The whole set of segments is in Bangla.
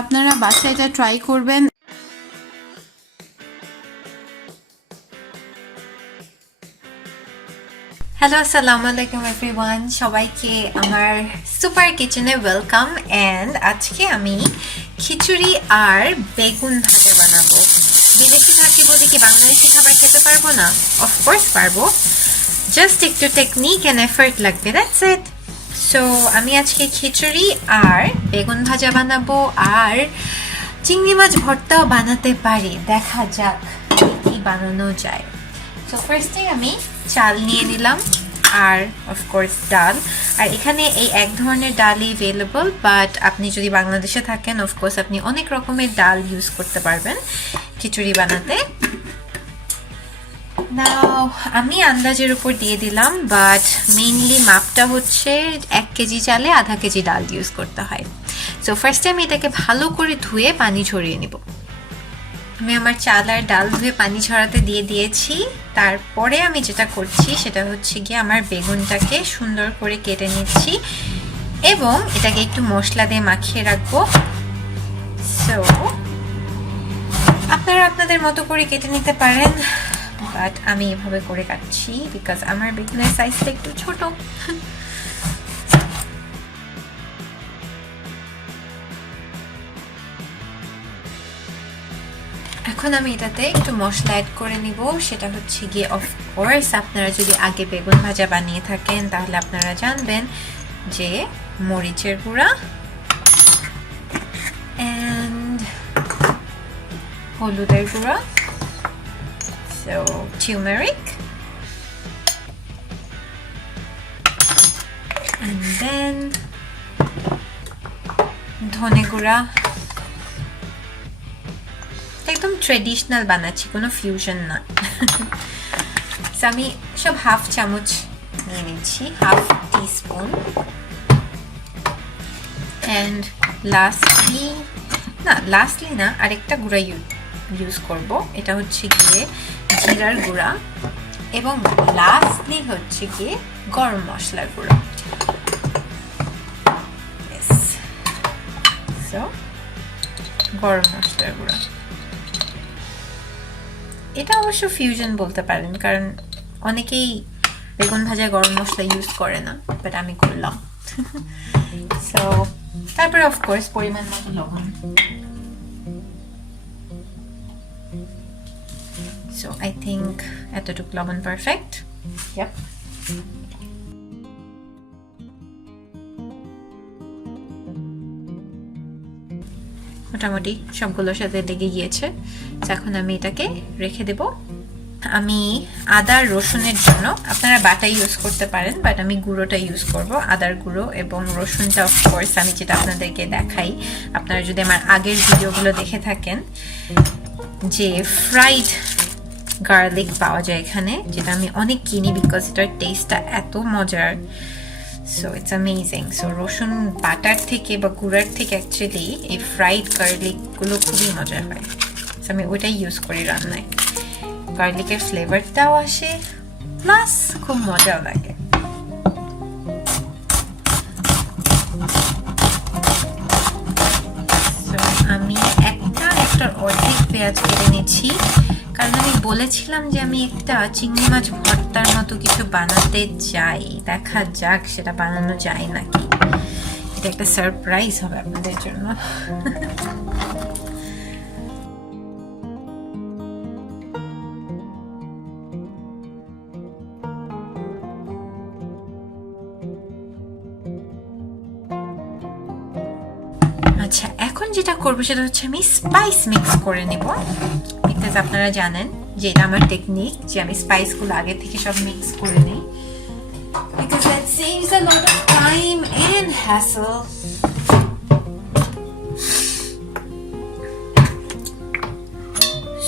আপনারা বাসায় এটা ট্রাই করবেন। হ্যালো, আসসালামু আলাইকুম এভরিওয়ান। সবাইকে আমার সুপার কিচেনে ওয়েলকাম। অ্যান্ড আজকে আমি খিচুড়ি আর বেগুন ভাজা বানাবো। বিদেশে থাকি বলে কি বাংলাদেশি খাবার খেতে পারবো না? অফকোর্স পারবো, জাস্ট একটু টেকনিক অ্যান্ড এফার্ট লাগবে, দ্যাটস ইট। সো আমি আজকে খিচুড়ি আর বেগুন ভাজা বানাবো, আর চিংড়ি মাছ ভর্তাও বানাতে পারি। দেখা যাক কি বানানো যায়। সো ফার্স্টে আমি চাল নিয়ে নিলাম, আর অফকোর্স ডাল। আর এখানে এই এক ধরনের ডালই অ্যাভেলেবল, বাট আপনি যদি বাংলাদেশে থাকেন অফকোর্স আপনি অনেক রকমের ডাল ইউজ করতে পারবেন খিচুড়ি বানাতে। নাও আমি আন্দাজের উপর দিয়ে দিলাম, বাট মেইনলি মাপটা হচ্ছে 1 কেজি চালে আধা কেজি ডাল ইউজ করতে হয়। সো ফার্স্টে আমি এটাকে ভালো করে ধুয়ে পানি ঝরিয়ে নিব। আমি আমার চাল আর ডাল ধুয়ে পানি ঝরাতে দিয়ে দিয়েছি। তারপরে আমি যেটা করছি সেটা হচ্ছে গিয়ে আমার বেগুনটাকে সুন্দর করে কেটে নিচ্ছি এবং এটাকে একটু মশলা দিয়ে মাখিয়ে রাখবো। সো আপনারা আপনাদের মতো করে কেটে নিতে পারেন, বাট আমি এভাবে করে কাটছি বিকজ আমার বেগুনের সাইজটা একটু ছোট। এখন আমি এটাতে একটু মশলা অ্যাড করে নিব। সেটা হচ্ছে গিয়ে অফকোর্স আপনারা যদি আগে বেগুন ভাজা বানিয়ে থাকেন তাহলে আপনারা জানবেন যে মরিচের গুঁড়া অ্যান্ড হলুদের গুঁড়া, সো টিউমেরিক, অ্যান্ড দেন ধনে গুঁড়া। একদম ট্রেডিশনাল বানাচ্ছি, কোনো ফিউশন না। আমি সব হাফ চামচ নিয়ে নিচ্ছি, হাফ টিস্পুন। অ্যান্ড লাস্টলি না আরেকটা গুঁড়া ইউজ করব, এটা হচ্ছে গিয়ে জিরার গুঁড়া, এবং লাস্টলি হচ্ছে গিয়ে গরম মশলার গুঁড়া। সো গরম মশলার গুঁড়া, এটা অবশ্য ফিউশন বলতে পারেন, কারণ অনেকেই বেগুন ভাজায় গরম মশলা ইউজ করে না, বাট আমি করলাম। সো তারপরে অফকোর্স পরিমাণ মতো লবণ। সো আই থিঙ্ক এতটুকু লবণ পারফেক্ট। ইয়াপ। মোটামুটি সবগুলোর সাথে লেগে গিয়েছে। এখন আমি এটাকে রেখে দেব। আমি আদা রসুনের জন্য আপনারা বাটা ইউজ করতে পারেন, বাট আমি গুঁড়োটা ইউজ করব, আদার গুঁড়ো এবং রসুনটা অফকোর্স আমি যেটা আপনাদেরকে দেখাই। আপনারা যদি আমার আগের ভিডিওগুলো দেখে থাকেন যে ফ্রাইড গার্লিক পাওয়া যায় এখানে, যেটা আমি অনেক কিনি বিকজ এটার টেস্টটা এত মজার। So it's amazing. সো রসুন বাটার থেকে বা গুঁড়ার থেকে অ্যাকচুয়ালি এই ফ্রাইড গার্লিকগুলো খুবই মজা হয়। সো আমি ওইটাই ইউজ করি রান্নায়। গার্লিকের ফ্লেভারটাও আসে, প্লাস খুব মজাও লাগে। সো আমি একটার অর্ধেক পেঁয়াজ কেটে নিচ্ছি, কারণ আমি বলেছিলাম যে আমি একটা চিংড়ি মাছ ভর্তার মতো কিছু বানাতে চাই। দেখা যাক সেটা বানানো যায় নাকি। এটা একটা সারপ্রাইজ হবে আপনাদের জন্য। আচ্ছা, এখন যেটা করবো সেটা হচ্ছে আমি স্পাইস মিক্স করে নেব, বিকজ আপনারা জানেন যে এটা আমার টেকনিক, যে আমি স্পাইসগুলো আগে থেকে সব মিক্স করে নিই, because that saves a lot of time and hassle.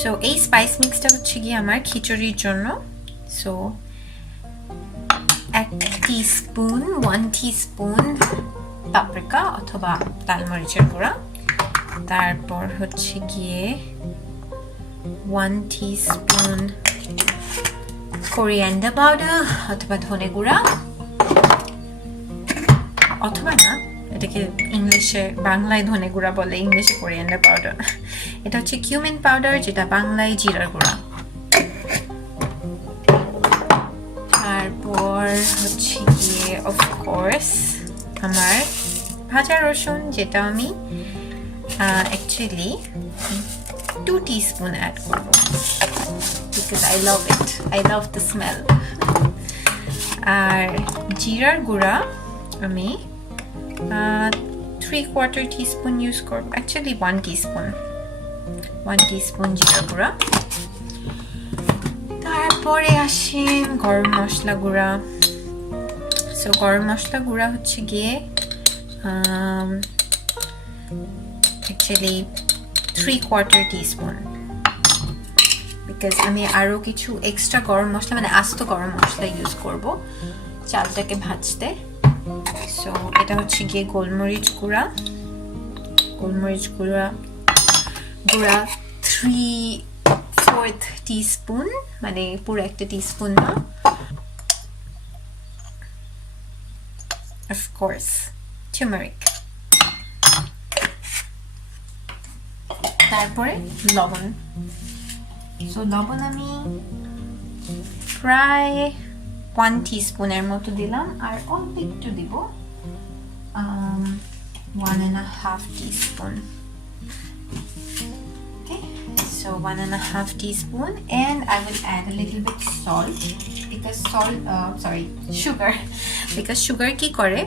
So এই স্পাইস মিক্সটা হচ্ছে গিয়ে আমার খিচুড়ির জন্য। সো 1 টিস্পুন পাপরিকা অথবা লাল মরিচের গুঁড়া, তারপর হচ্ছে গিয়ে 1 টিস্পুন কোরিয়ান্ডার পাউডার অথবা ধনে গুঁড়া, অথবা না এটাকে এটাকে ইংলিশে বাংলায় ধনে গুঁড়া বলে, ইংলিশে কোরিয়ান্ডার পাউডার। এটা হচ্ছে কিউমিন পাউডার, যেটা বাংলায় জিরার গুঁড়া। তারপর হচ্ছে গিয়ে অফকোর্স আমার ভাজা রসুন, যেটা আমি অ্যাকচুয়ালি 2 টিস্পুন অ্যাড করবো, because I love it, I love the smell. আর জিরার গুঁড়া আমি 3/4 টিস্পুন ইউজ করবো, অ্যাকচুয়ালি 1 টিস্পুন জিরার গুঁড়া। তারপরে আসেন গরম মশলা গুঁড়া। সো গরম মশলা গুঁড়া হচ্ছে গিয়ে অ্যাকচুয়ালি 3/4 টিস্পুন, বিকজ আমি আরও কিছু এক্সট্রা গরম মশলা, মানে আস্ত গরম মশলা ইউজ করব চালটাকে ভাজতে। সো এটা হচ্ছে গিয়ে গোলমরিচ গুঁড়া 3/4 টিস্পুন, মানে পুরো একটা টিস্পুন না। Of course turmeric. তারপরে লবণ। সো লবণ আমি প্রায় 1 টিস্পুনের মতো দিলাম, আর অল্প একটু দিব 1.5 teaspoon. Okay, so 1.5 teaspoon, and I will add a little bit salt, because sugar, because sugar কি করে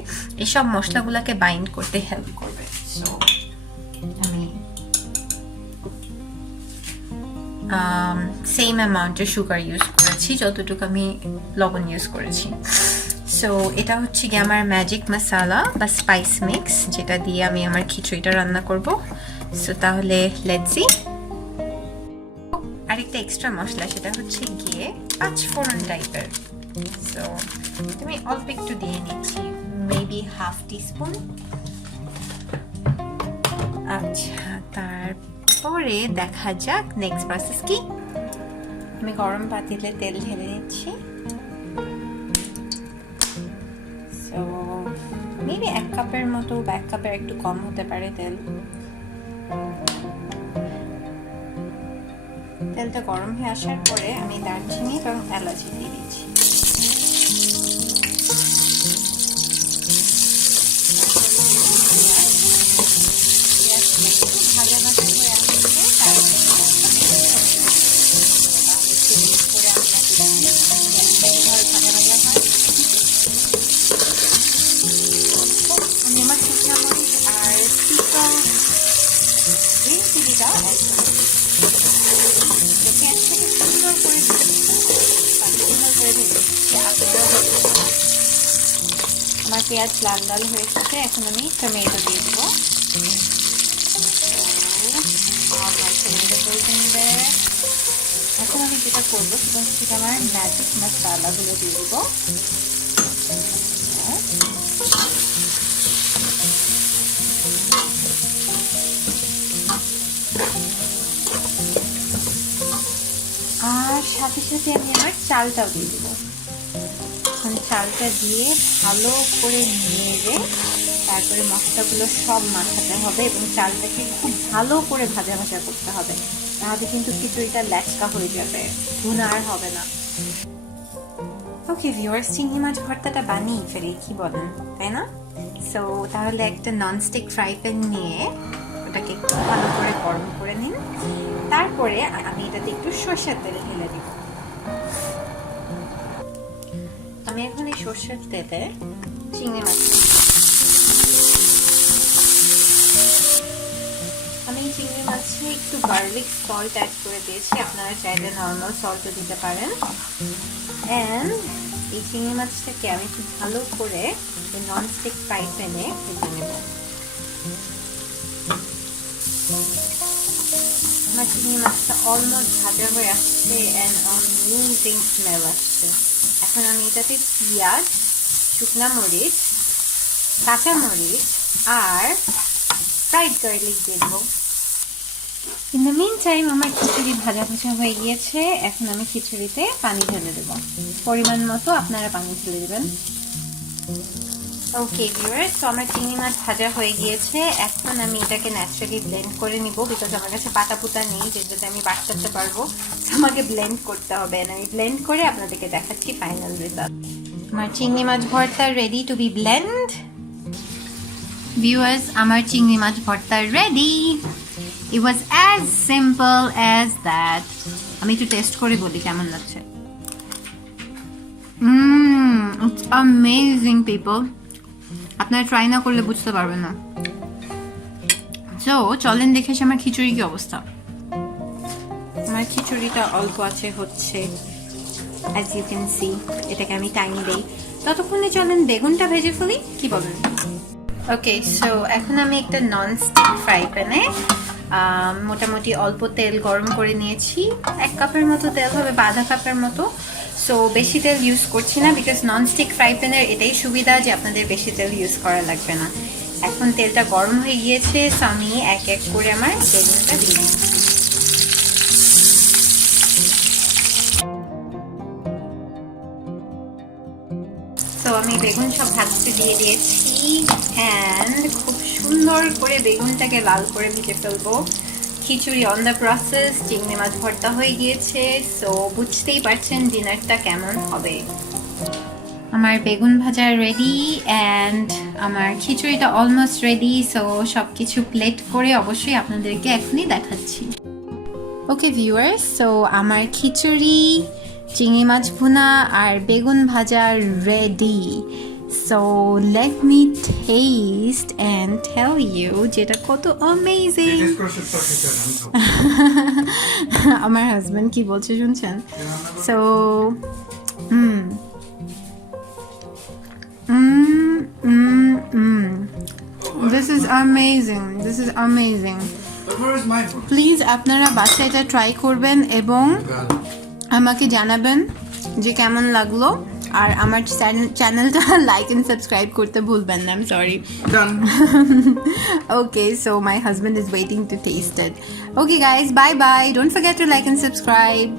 এসব মশলাগুলোকে বাইন্ড করতে হেল্প করবে। সো আমি সেম অ্যামাউন্টের সুগার ইউজ করেছি যতটুকু আমি লবণ ইউজ করেছি। সো এটা হচ্ছে গিয়ে আমার ম্যাজিক মশলা বা স্পাইস মিক্স, যেটা দিয়ে আমি আমার খিচুড়িটা রান্না করব। সো তাহলে লেটস সি। আরেকটা এক্সট্রা মশলা, সেটা হচ্ছে গিয়ে 5 ফোড়ন টাইপের। সো আমি অল্প একটু দিয়ে নিচ্ছি, মেবি 1/2 টিস্পুন। আচ্ছা, তারপরে দেখা যাক নেক্সট প্রসেস কি। আমি গরম পাতিলে তেল ঢেলে নিচ্ছি। সো মেবি 1 কাপের মতো, বা 1 কাপের একটু কম হতে পারে তেল। তেলটা গরম হয়ে আসার পরে আমি দারচিনি এবং এলাচি দিয়ে দিচ্ছি। ভাজা ভাজা হয়ে আসছে, তারপরে আমি আমার শুকনো মরিচ আর পিকল গ্রিন চিলিটা অ্যাড করব। সুন্দর করে আমার পেঁয়াজ লাল লাল হয়ে এসেছে। এখন আমি টমেটো দিয়ে দেবো। এখন আমি যেটা করবো সেটা হচ্ছে আমার ম্যাজিক মশলাগুলো দিয়ে দেবো। আর সাথে সাথে আমি আমার চালটাও দিয়ে দেবো। এখন চালটা দিয়ে ভালো করে নেড়ে তারপরে মশলাগুলো সব মাখাতে হবে, এবং চালটাকে খুব ভালো করে ভাজা ভাজা করতে হবে, তাহলে কিন্তু খিচুড়িটা ল্যাচকা হয়ে যাবে, ভুনা আর হবে না। ওকে ভিউয়ার্স, চিংড়ি মাছ ভর্তাটা বানিয়ে ফেলি, কি বলেন, তাই না? সো তাহলে একটা ননস্টিক ফ্রাই প্যান নিয়ে ওটাকে একটু ভালো করে গরম করে নিন। তারপরে আমি এটাতে একটু সরষের তেল ঢেলে দিব। আমি এখন এই সরষের তেলে চিংড়ি মাছ, আমি চিংড়ি মাছে একটু গার্লিক সল্ট অ্যাড করে দিয়েছি, আপনারা চাইলে নর্মাল সল্টও দিতে পারেন। অ্যান্ড এই চিংড়ি মাছটাকে আমি খুব ভালো করে ননস্টিক ফ্রাই প্যানে ভেজে নেব। আমার চিংড়ি মাছটা অলমোস্ট ভাজা হয়ে আসছে অ্যান্ড অ্যামেজিং স্মেল আসছে। এখন আমি এটাতে পেঁয়াজ, শুকনা মরিচ, কাঁচা মরিচ আর ফ্রাইড গার্লিক দিয়ে দেবো। ইন দ্য মিন টাইম আমার খিচুড়ি ভাজা ভাজা হয়ে গিয়েছে। এখন আমি খিচুড়িতে পানি ঢেলে দেবো, পরিমাণ মতো আপনারা পানি ঢেলে দেবেন। ওকে ভিউয়ার্স, তো আমার চিংড়ি মাছ ভাজা হয়ে গিয়েছে। এখন আমি এটাকে ন্যাচারালি ব্লেন্ড করে নিব, বিকজ আমার কাছে পাতা পুতা নেই যেটাতে আমি বাটতে পারবো। আমাকে ব্লেন্ড করতে হবে, আমি ব্লেন্ড করে আপনাদেরকে দেখাচ্ছি ফাইনাল রেজাল্ট। আমার চিংড়ি মাছ ভর্তা ready to be blend. Viewers, আমার চিংড়ি মাছ ভর্তা ready. It was as simple as that. আমি একটু টেস্ট করে বলি কেমন লাগছে। It's amazing people. আপনারা ট্রাই না করলে বুঝতে পারবেন না। সো চলেন দেখে আসি আমার খিচুড়ি কি অবস্থা। আমার খিচুড়িটা অল্প আছে হচ্ছে, অ্যাজ ইউ ক্যান সি। এটাকে আমি টাইম দেই, ততক্ষণে চলেন বেগুনটা ভেজে ফেলি, কি বলেন? ওকে, সো এখন আমি একটা নন স্টিক ফ্রাই প্যানে মোটামুটি অল্প তেল গরম করে নিয়েছি। 1 কাপের মতো তেল হবে, আধা কাপের মতো। সো বেশি তেল ইউজ করছি না, বিকজ নন স্টিক ফ্রাই প্যানের এটাই সুবিধা যে আপনাদের বেশি তেল ইউজ করা লাগবে না। এখন তেলটা গরম হয়ে গিয়েছে, সো আমি এক এক করে আমার বেগুনটা দিয়ে দিচ্ছি। তো আমি বেগুন সব ভাজতে দিয়ে দিয়েছি, অ্যান্ড খুব সুন্দর করে বেগুনটাকে লাল করে ভেজে ফেলবো। খিচুড়ি অন দ্য প্রসেস, চিংড়ি মাছ ভর্তা হয়ে গিয়েছে। সো বুঝতেই পারছেন ডিনারটা কেমন হবে। আমার বেগুন ভাজা রেডি, অ্যান্ড আমার খিচুড়িটা অলমোস্ট রেডি। সো সব কিছু প্লেট করে অবশ্যই আপনাদেরকে এখনই দেখাচ্ছি। ওকে ভিউয়ার্স, সো আমার খিচুড়ি, চিংড়ি মাছ ভুনা আর বেগুন ভাজা ready. So let me taste and tell you যেটা কত অ্যামেজিং। আমার হাজব্যান্ড কি বলছে শুনছেন? So This is amazing. This is amazing. Please আপনারা বাসায় এটা ট্রাই করবেন এবং আমাকে জানাবেন যে কেমন লাগলো। আর আমার চ্যানেলটা লাইক এন্ড সাবস্ক্রাইব করতে ভুলবেন না। I'm sorry. Done. Okay, so my husband is waiting to taste it. Okay guys, bye bye. Don't forget to like and subscribe.